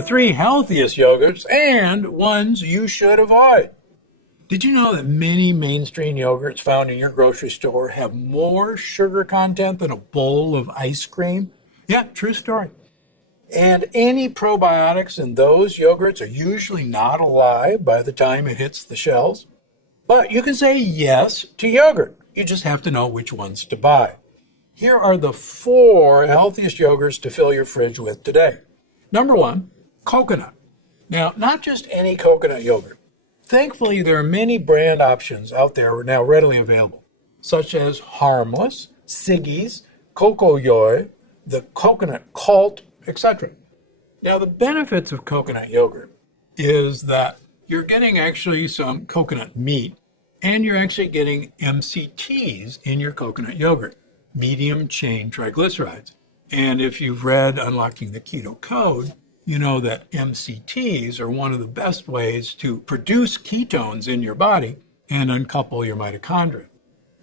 the 3 healthiest yogurts and ones you should avoid. Did you know that many mainstream yogurts found in your grocery store have more sugar content than a bowl of ice cream? Yeah, true story. And any probiotics in those yogurts are usually not alive by the time it hits the shelves. But you can say yes to yogurt. You just have to know which ones to buy. Here are the 4 healthiest yogurts to fill your fridge with today. Number 1, coconut. Now, not just any coconut yogurt. Thankfully, there are many brand options out there now readily available, such as Harmless, Siggy's, Coco Yoy, the Coconut Cult, etc. Now, the benefits of coconut yogurt is that you're getting actually some coconut meat, and you're actually getting MCTs in your coconut yogurt, medium chain triglycerides. And if you've read Unlocking the Keto Code, you know that MCTs are one of the best ways to produce ketones in your body and uncouple your mitochondria.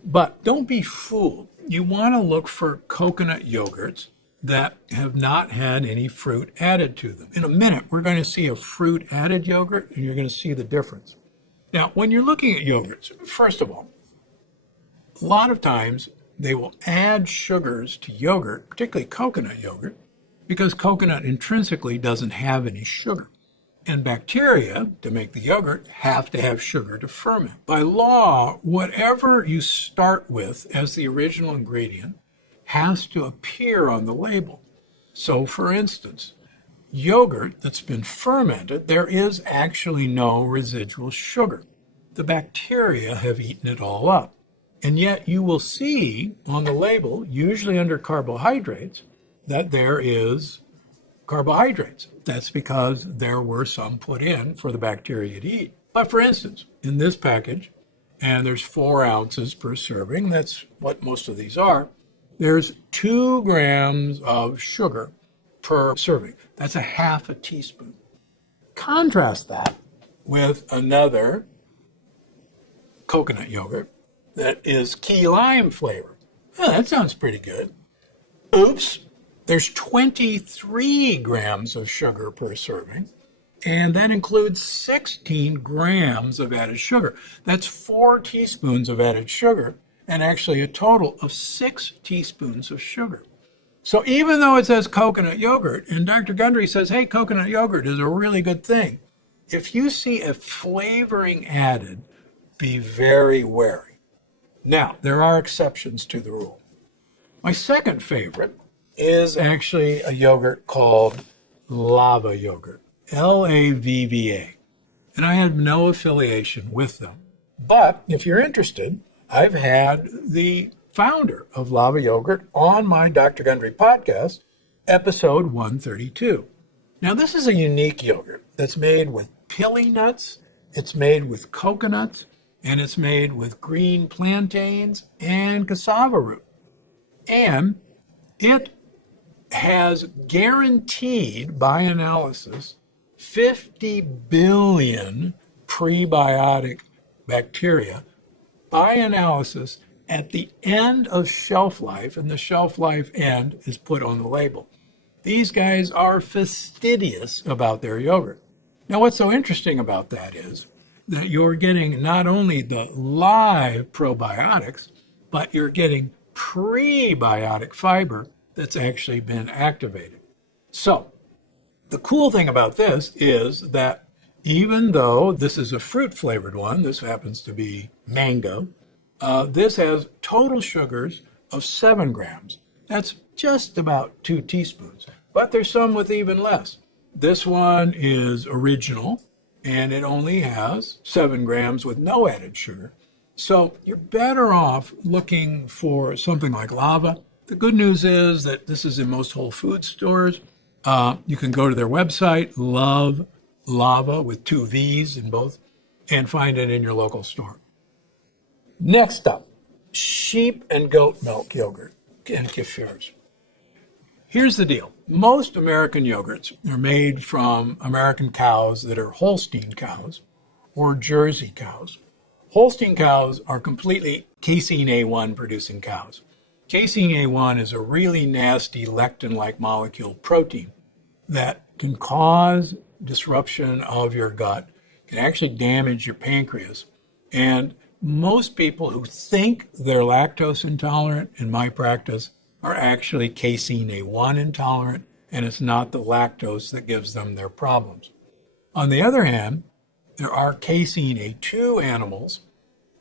But don't be fooled. You want to look for coconut yogurts that have not had any fruit added to them. In a minute, we're going to see a fruit added yogurt, and you're going to see the difference. Now, when you're looking at yogurts, first of all, a lot of times they will add sugars to yogurt, particularly coconut yogurt, because coconut intrinsically doesn't have any sugar. And bacteria, to make the yogurt, have to have sugar to ferment. By law, whatever you start with as the original ingredient has to appear on the label. So, for instance, yogurt that's been fermented, there is actually no residual sugar. The bacteria have eaten it all up. And yet you will see on the label, usually under carbohydrates, that there is carbohydrates. That's because there were some put in for the bacteria to eat. But for instance, in this package, and there's 4 ounces per serving, that's what most of these are, there's 2 grams of sugar per serving. That's a half a teaspoon. Contrast that with another coconut yogurt that is key lime flavor. Oh, that sounds pretty good. Oops. There's 23 grams of sugar per serving, and that includes 16 grams of added sugar. That's 4 teaspoons of added sugar, and actually a total of 6 teaspoons of sugar. So even though it says coconut yogurt, and Dr. Gundry says, hey, coconut yogurt is a really good thing, if you see a flavoring added, be very wary. Now, there are exceptions to the rule. My second favorite is actually a yogurt called Lava yogurt, Lavva. And I have no affiliation with them. But if you're interested, I've had the founder of Lava yogurt on my Dr. Gundry podcast, episode 132. Now, this is a unique yogurt that's made with pili nuts, it's made with coconuts, and it's made with green plantains and cassava root. And it has guaranteed, by analysis, 50 billion prebiotic bacteria, by analysis, at the end of shelf life, and the shelf life end is put on the label. These guys are fastidious about their yogurt. Now, what's so interesting about that is that you're getting not only the live probiotics, but you're getting prebiotic fiber that's actually been activated. So the cool thing about this is that even though this is a fruit-flavored one, this happens to be mango, this has total sugars of 7 grams. That's just about 2 teaspoons, but there's some with even less. This one is original, and it only has 7 grams with no added sugar. So you're better off looking for something like Lava. The good news is that this is in most Whole Foods stores. You can go to their website, Love Lava with 2 V's in both, and find it in your local store. Next up, sheep and goat milk yogurt and kefirs. Here's the deal. Most American yogurts are made from American cows that are Holstein cows or Jersey cows. Holstein cows are completely casein A1 producing cows. Casein A1 is a really nasty lectin-like molecule protein. that can cause disruption of your gut, can actually damage your pancreas. And most people who think they're lactose intolerant in my practice are actually casein A1 intolerant, and it's not the lactose that gives them their problems. On the other hand, there are casein A2 animals.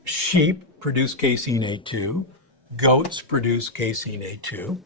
Sheep produce casein A2, goats produce casein A2,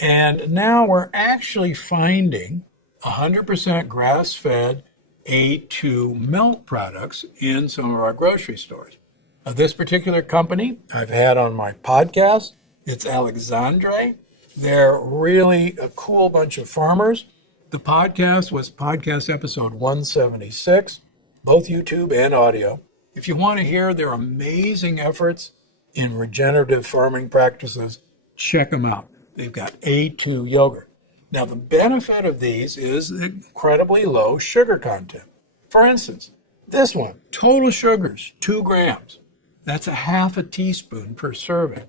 and now we're actually finding 100% grass-fed A2 milk products in some of our grocery stores. This particular company I've had on my podcast, it's Alexandre. They're really a cool bunch of farmers. The podcast was podcast episode 176, both YouTube and audio. If you want to hear their amazing efforts in regenerative farming practices, check them out. They've got A2 yogurt. Now, the benefit of these is the incredibly low sugar content. For instance, this one, total sugars, 2 grams. That's a half a teaspoon per serving.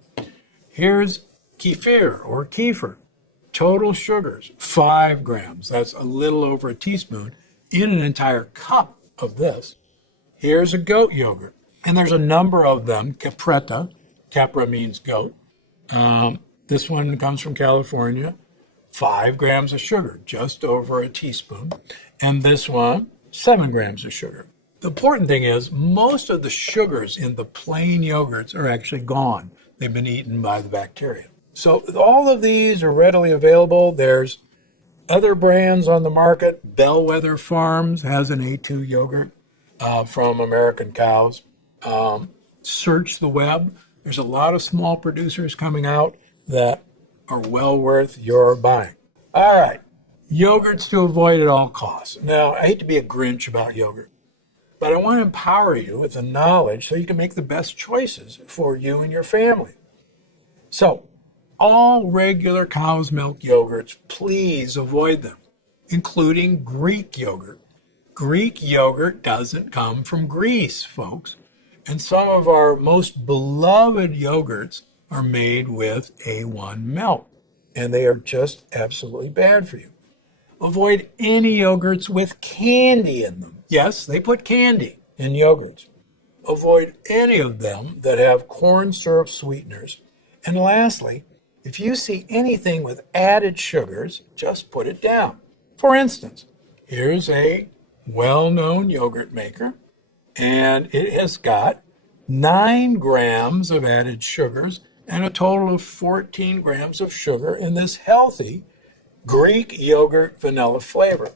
Here's kefir or kefir, total sugars, 5 grams. That's a little over a teaspoon in an entire cup of this. Here's a goat yogurt, and there's a number of them. Capretta, capra means goat. This one comes from California, 5 grams of sugar, just over a teaspoon. And this one, 7 grams of sugar. The important thing is most of the sugars in the plain yogurts are actually gone. They've been eaten by the bacteria. So all of these are readily available. There's other brands on the market. Bellwether Farms has an A2 yogurt from American cows. Search the web. There's a lot of small producers coming out that are well worth your buying. All right, yogurts to avoid at all costs. Now, I hate to be a Grinch about yogurt, but I want to empower you with the knowledge so you can make the best choices for you and your family. So, all regular cow's milk yogurts, please avoid them, including Greek yogurt. Greek yogurt doesn't come from Greece, folks. And some of our most beloved yogurts are made with A1 milk, and they are just absolutely bad for you. Avoid any yogurts with candy in them. Yes, they put candy in yogurts. Avoid any of them that have corn syrup sweeteners. And lastly, if you see anything with added sugars, just put it down. For instance, here's a well-known yogurt maker, and it has got 9 grams of added sugars and a total of 14 grams of sugar in this healthy Greek yogurt vanilla flavor.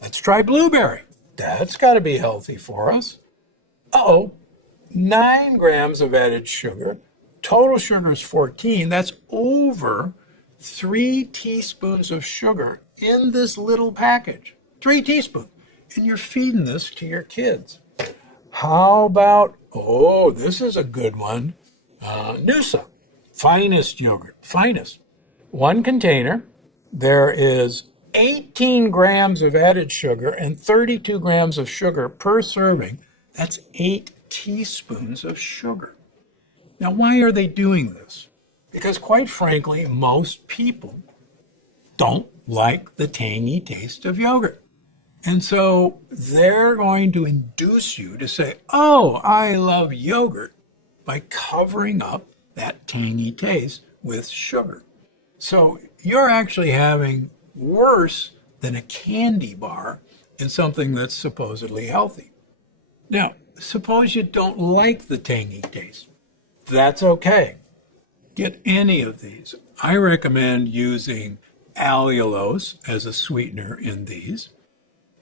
Let's try blueberry. That's got to be healthy for us. 9 grams of added sugar. Total sugar is 14. That's over 3 teaspoons of sugar in this little package. 3 teaspoons. And you're feeding this to your kids. How about, this is a good one. Noosa, finest yogurt, finest. 1 container. There is 18 grams of added sugar and 32 grams of sugar per serving. That's 8 teaspoons of sugar. Now, why are they doing this? Because quite frankly, most people don't like the tangy taste of yogurt. And so they're going to induce you to say, I love yogurt, by covering up that tangy taste with sugar. So you're actually having worse than a candy bar in something that's supposedly healthy. Now, suppose you don't like the tangy taste. That's okay. Get any of these. I recommend using allulose as a sweetener in these.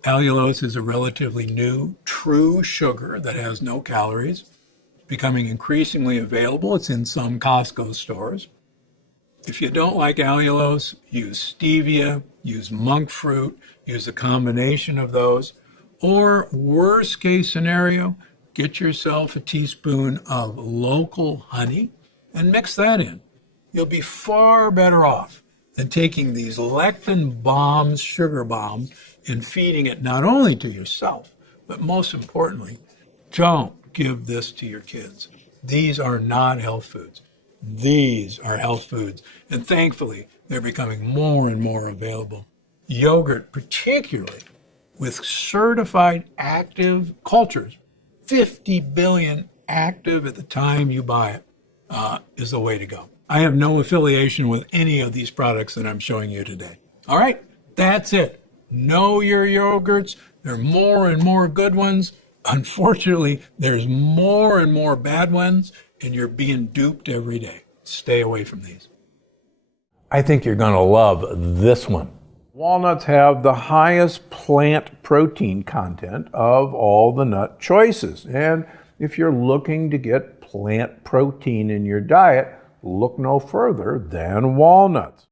Allulose is a relatively new, true sugar that has no calories, becoming increasingly available. It's in some Costco stores. If you don't like allulose, use stevia, use monk fruit, use a combination of those. Or worst case scenario, get yourself a teaspoon of local honey and mix that in. You'll be far better off than taking these lectin bombs, sugar bombs, and feeding it not only to yourself, but most importantly, don't give this to your kids. These are not health foods. These are health foods, and thankfully, they're becoming more and more available. yogurt, particularly with certified active cultures, 50 billion active at the time you buy it, is the way to go. I have no affiliation with any of these products that I'm showing you today. All right, that's it. Know your yogurts. There are more and more good ones. Unfortunately, there's more and more bad ones, and you're being duped every day. Stay away from these. I think you're going to love this one. Walnuts have the highest plant protein content of all the nut choices. And if you're looking to get plant protein in your diet, look no further than walnuts.